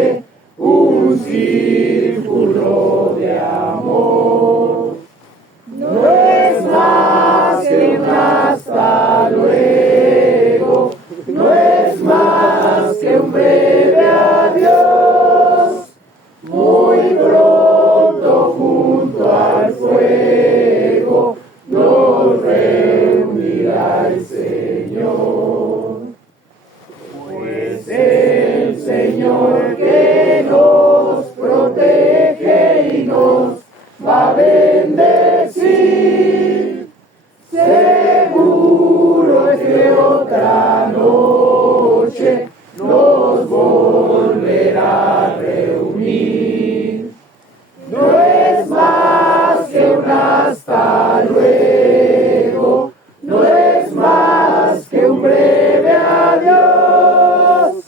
noche un círculo de amor. No es más que un hasta luego, no es más que un breve adiós. Muy pronto junto al fuego nos reunirá el Señor. Pues el Señor que nos protege y nos va a bendecir, seguro es que otra noche nos volverá a reunir. No es más que un hasta luego, no es más que un breve adiós.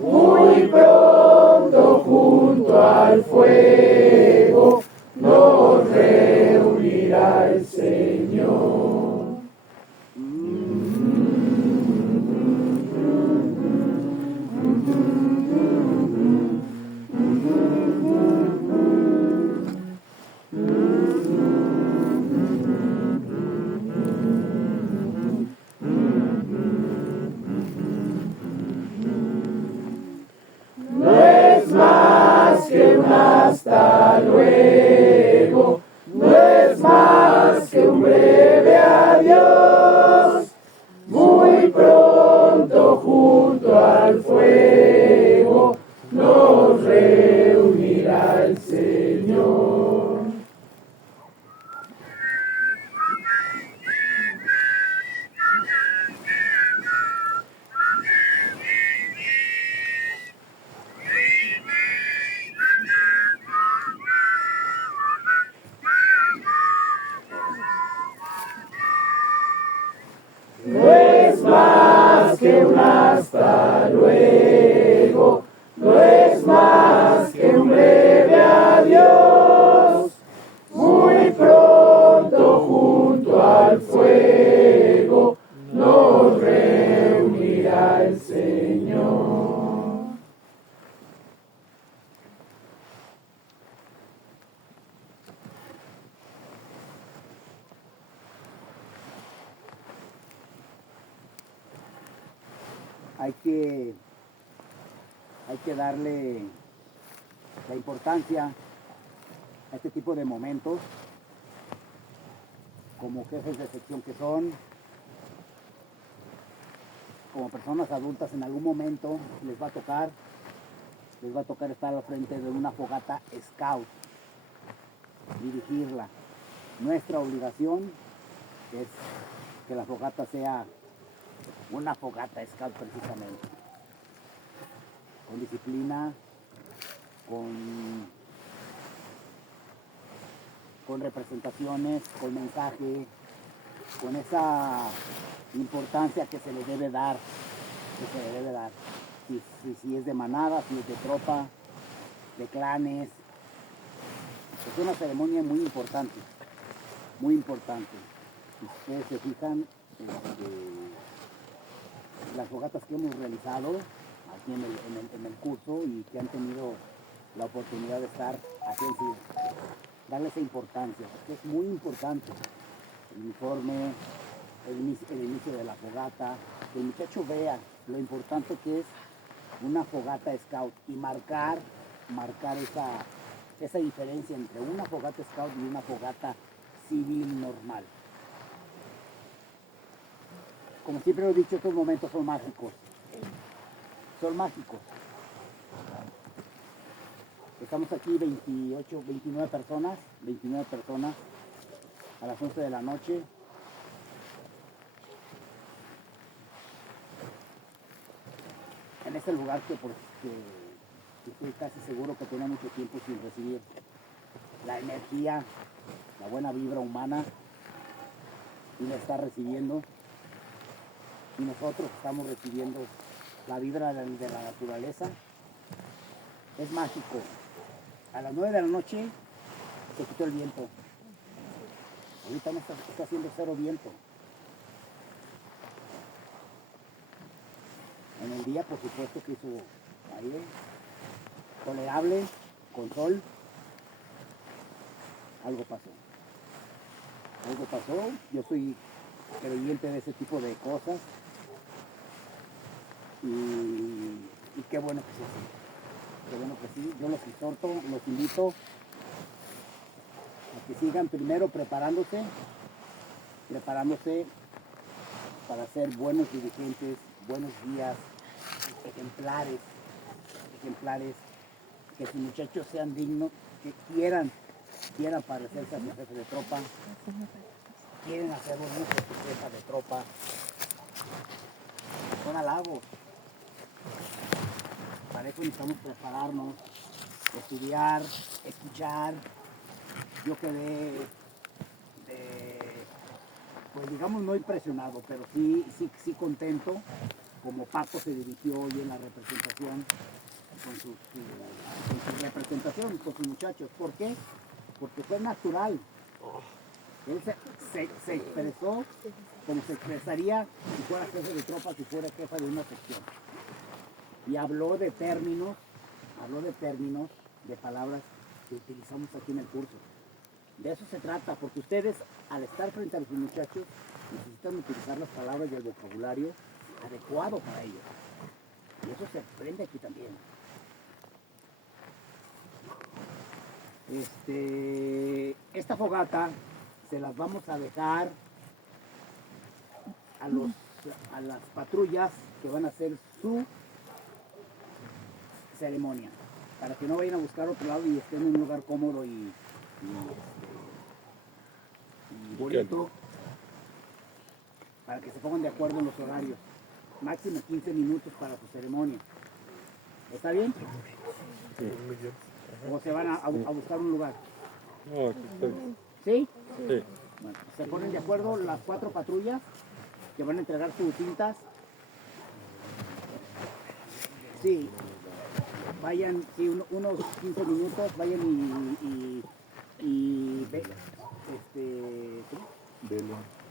Muy pronto junto al fuego nos reunirá el Señor. No es más que un hasta luego, no es más que un breve adiós. Muy pronto junto al fuego nos reunirá el Señor. No es más que un hasta luego, no es más que un breve adiós. Muy pronto junto al fuego nos reunirá el Señor. Hay que darle la importancia a este tipo de momentos, como jefes de sección que son, como personas adultas. En algún momento les va a tocar estar al frente de una fogata scout, dirigirla. Nuestra obligación es que la fogata sea una fogata scout precisamente, con disciplina, con representaciones, con mensaje, con esa importancia que se le debe dar, si es de manada, si es de tropa, de clanes. Es una ceremonia muy importante, muy importante. Si ustedes se fijan, las fogatas que hemos realizado aquí en el curso y que han tenido la oportunidad de estar aquí en sí, darle esa importancia, porque es muy importante el uniforme, el inicio de la fogata, que el muchacho vea lo importante que es una fogata scout y marcar esa diferencia entre una fogata scout y una fogata civil normal. Como siempre lo he dicho, estos momentos son mágicos. Son mágicos. Estamos aquí 29 personas a las 11 de la noche. En este lugar que estoy casi seguro que tiene mucho tiempo sin recibir la energía, la buena vibra humana, y la está recibiendo. Y nosotros estamos recibiendo la vibra de la naturaleza. Es mágico. A las 9 de la noche se quitó el viento. Ahorita no está haciendo cero viento. En el día, por supuesto, que hizo aire. tolerable, con sol. Algo pasó. Algo pasó. Yo soy creyente de ese tipo de cosas. Y qué bueno que sí. Qué bueno que sí. Yo los exhorto, los invito a que sigan primero preparándose para ser buenos dirigentes, buenos guías, ejemplares, que sus muchachos sean dignos, que quieran parecerse a su jefe de tropa, quieren hacer un uso de su jefa de tropa. Son halagos. Para eso necesitamos prepararnos, estudiar, escuchar. Yo quedé, pues digamos, no impresionado, pero sí contento, como Paco se dirigió hoy en la representación, con su representación, con sus muchachos. ¿Por qué? Porque fue natural. Él se expresó como se expresaría si fuera jefe de tropa, si fuera jefa de una sección. Y habló de términos, de palabras que utilizamos aquí en el curso. De eso se trata, porque ustedes, al estar frente a los muchachos, necesitan utilizar las palabras y el vocabulario adecuado para ellos. Y eso se aprende aquí también. Esta fogata se las vamos a dejar a las patrullas que van a hacer su ceremonia, para que no vayan a buscar otro lado y estén en un lugar cómodo y bonito, para que se pongan de acuerdo en los horarios. Máximo 15 minutos para su ceremonia. ¿Está bien? Sí. ¿O se van a buscar un lugar? No, aquí estoy. ¿Sí? Sí. Bueno, se ponen de acuerdo las 4 patrullas que van a entregar sus cintas. Sí, vayan, sí, unos 15 minutos, vayan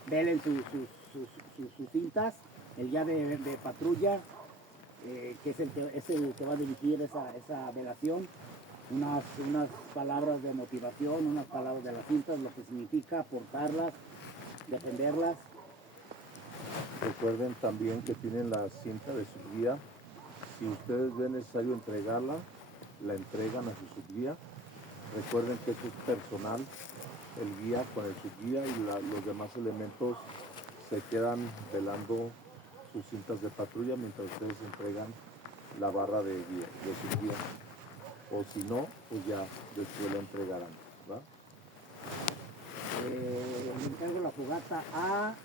velen sus cintas, el guía de patrulla, que es el que va a dirigir esa velación, unas palabras de motivación, unas palabras de las cintas, lo que significa portarlas, defenderlas. Recuerden también que tienen la cinta de subguía. Si ustedes ven necesario entregarla, la entregan a su subguía. Recuerden que eso es personal, el guía con el subguía, y los demás elementos se quedan velando sus cintas de patrulla mientras ustedes entregan la barra de subguía. O si no, pues ya después la entregarán, ¿va? Le encargo la fogata a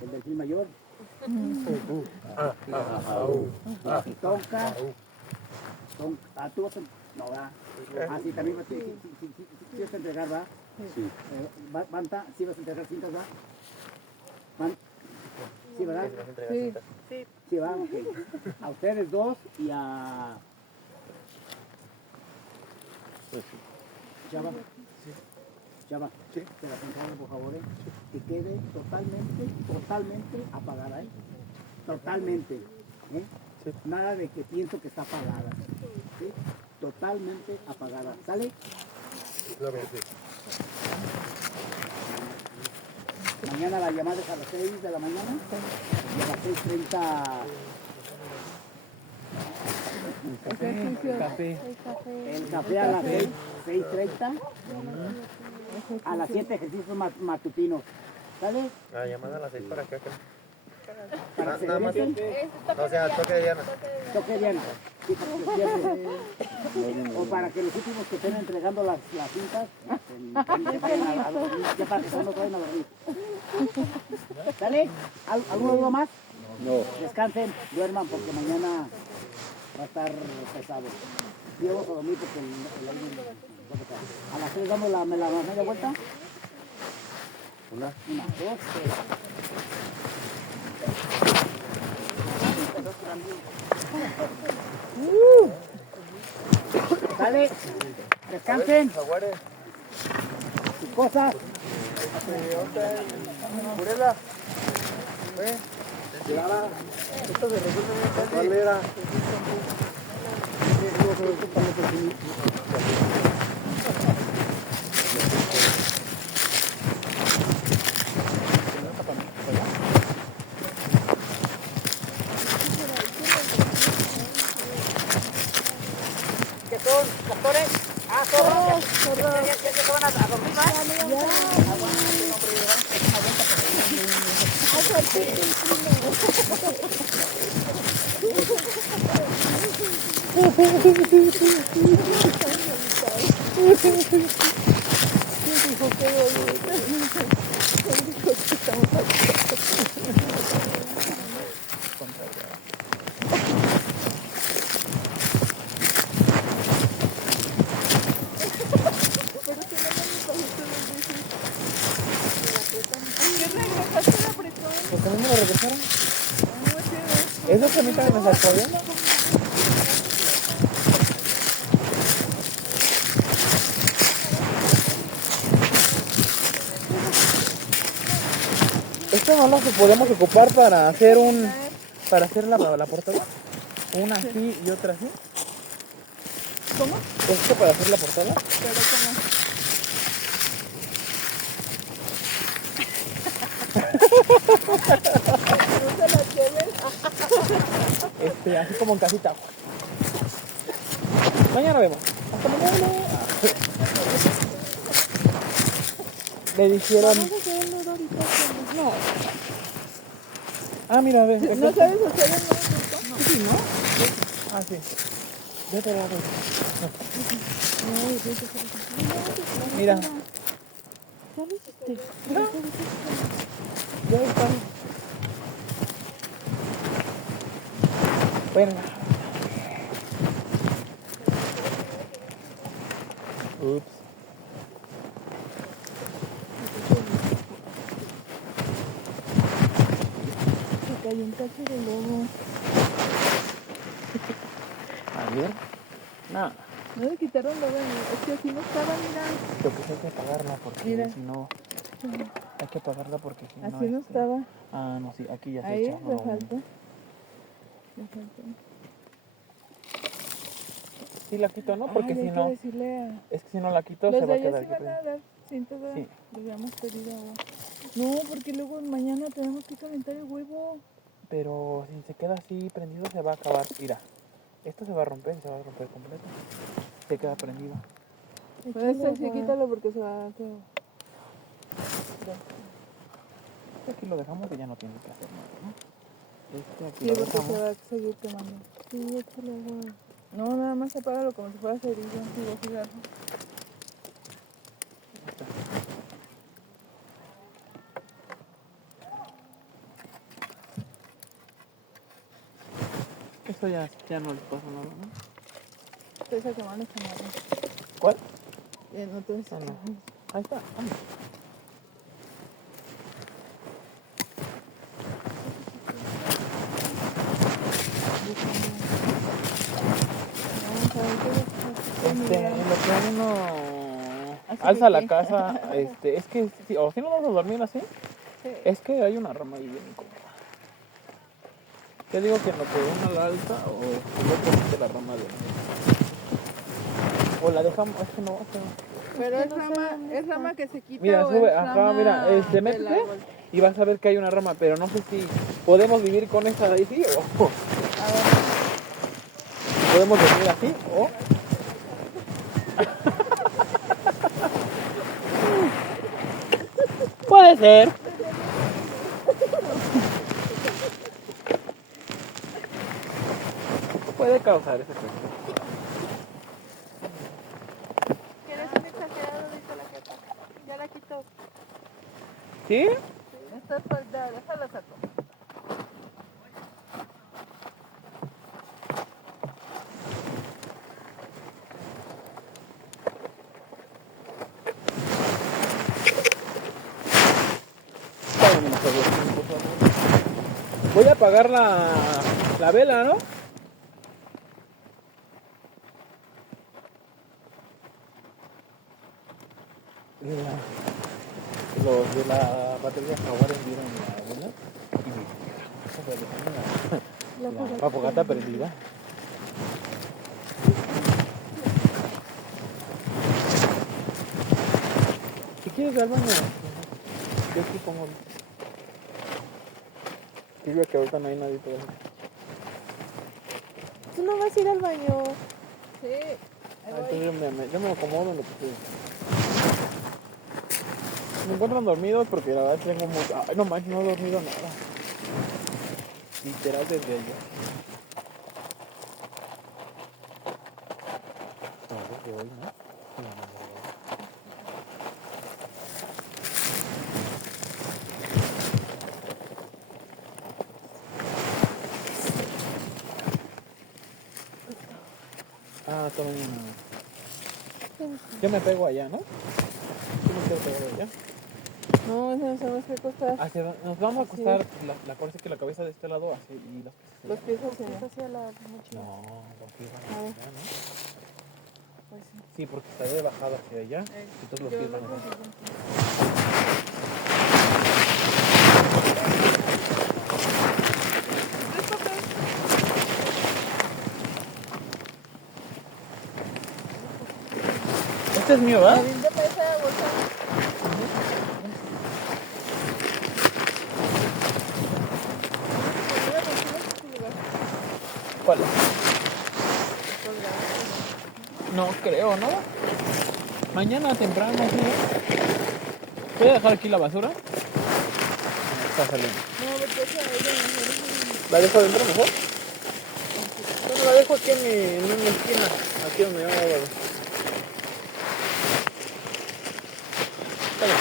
el delfín mayor. Y Tonka. Tú vas a... No, va. Sí, también vas a entregar, ¿va? Sí. Banta, sí vas a entregar cintas, ¿va? Sí, ¿verdad? Sí. Sí, va. Okay. A ustedes dos y a... Chava. Chava, te las encargo, por favor, que quede totalmente apagada, totalmente, nada de que pienso que está apagada, ¿sí? Totalmente apagada, ¿sale? Mañana la llamada es a las 6 de la mañana y a las 6:30 el café a las 6:30. A las 7 ejercicios matutinos. ¿Sale? La llamada a las 6 para acá. Para que se Nada más. regresen. O sea, toque de Diana. Toque Diana. Sí, para que se pierden. O para que los últimos que estén entregando las cintas, ya para que no vayan a dormir. ¿Sale? ¿Alguna duda más? No. Descansen, duerman porque mañana va a estar pesado. Sí, vamos a dormir porque el aire... A las 3 damos la media vuelta. Una, dos, tres. Dale, descansen. Sus cosas. Purela. Cuidado. Esto se resuelve bien fácil. ¿Cuál era? ¿Qué son? ¿Castores? Ah, zorros. ¿Ya se van a dormir, va? Ah, bueno, sí, hombre, vamos a hacer una vuelta por ahí. ¿Por qué no me lo regresaron? ¿Es lo que a mí también me sacó bien? Esto no lo podemos ocupar para hacer para hacer la portada. Una así y otra así. ¿Cómo? ¿Esto para hacer la portada? Pero como... No se la lleven. Así como en casita. Mañana vemos. Hasta mañana. Le dijeron. Vamos a hacer el nudo ahorita. No. Ah, mira, ve. ¿No sabes hacer el nudo? Sí, ¿no? Ah, sí. Ya te lo hago. Mira. ¿Ya lo hiciste? Ya está. Bueno. Ups. Se cayó un cacho de lobo. A ver. No. No le quitaron lobo. Es que así no estaba, mira. Lo que sí hay que pagarla porque Mira. si no. Hay que pagarla porque si no. Así no estaba. Ah, no, sí. Aquí ya se Ahí echa. le falta. Le falta. Sí la quito, ¿no? Porque Ay, si hay que no. decirle a... Es que si no la quito Los se de va a allá quedar sí van a dar cintas, ¿verdad? Sí. Les habíamos pedido agua. No, porque luego mañana tenemos que calentar el huevo. Pero si se queda así prendido se va a acabar. Mira, esto se va a romper y se va a romper completo. Se queda prendido. Puede ser, sí, quítalo porque se va a... Aquí lo dejamos y ya no tiene que hacer nada, ¿no? Aquí Sí, lo porque dejamos. se va a seguir quemando. Sí, échale agua. No, nada más apágalo como si fuera cerillo, antiguo cigarro. Esto ya no les pasa nada, ¿no? Empieza a quemar la chamarra. ¿Cuál? No te ves. Ah, no. Ahí está. En lo que uno alza la casa, es que o si no vamos a dormir así, es que hay una rama ahí bien incómoda. Te digo que en lo que uno la alza o el otro mete la rama de o la dejamos, es que no, Pero es rama que se quita. mira, o sube, es ajá, rama mira, del métete árbol. y vas a ver que hay una rama, pero no sé si podemos vivir con esta de ahí, sí, o podemos dormir así, o puede ser. Puede causar ese efecto. ¿Quieres un exagerado? Dice la jefa. Ya la quitó. ¿Sí? Esta espalda, déjala saco. Voy a apagar la vela, ¿no? Los de la batería jaguares vieron la vela y me La fogata prendida. Si quieres ir al baño, yo aquí pongo. Diría que ahorita no hay nadie todavía. ¿Tú no vas a ir al baño? Sí. Entonces yo me acomodo en lo que estoy. Me encuentran dormidos porque la verdad tengo mucho. Ay, no manches, no he dormido nada. Literal desde ayer. No, desde hoy, ¿no? Ah, todavía no. Yo me pego allá, ¿no? Yo me quiero pegar allá. No, eso no sabemos qué acostar. Nos vamos a acostar, parece que la cabeza de este lado así y Los pies hacia la mochila. No, los pies van A ver. hacia allá, ¿no? Pues sí. Sí, porque está de bajada hacia allá. Entonces los pies van hacia allá. Este es mío, ¿verdad? Aviéntame esa bolsa. ¿Cuál? No creo, ¿no? Mañana temprano, ¿sí? ¿Voy a dejar aquí la basura? Está saliendo. No, porque esa es mejor. ¿La dejo adentro mejor? Bueno, la dejo aquí en una esquina. Aquí donde yo me voy a ver. Está bien.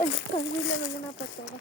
Ay, casi le doy una patada.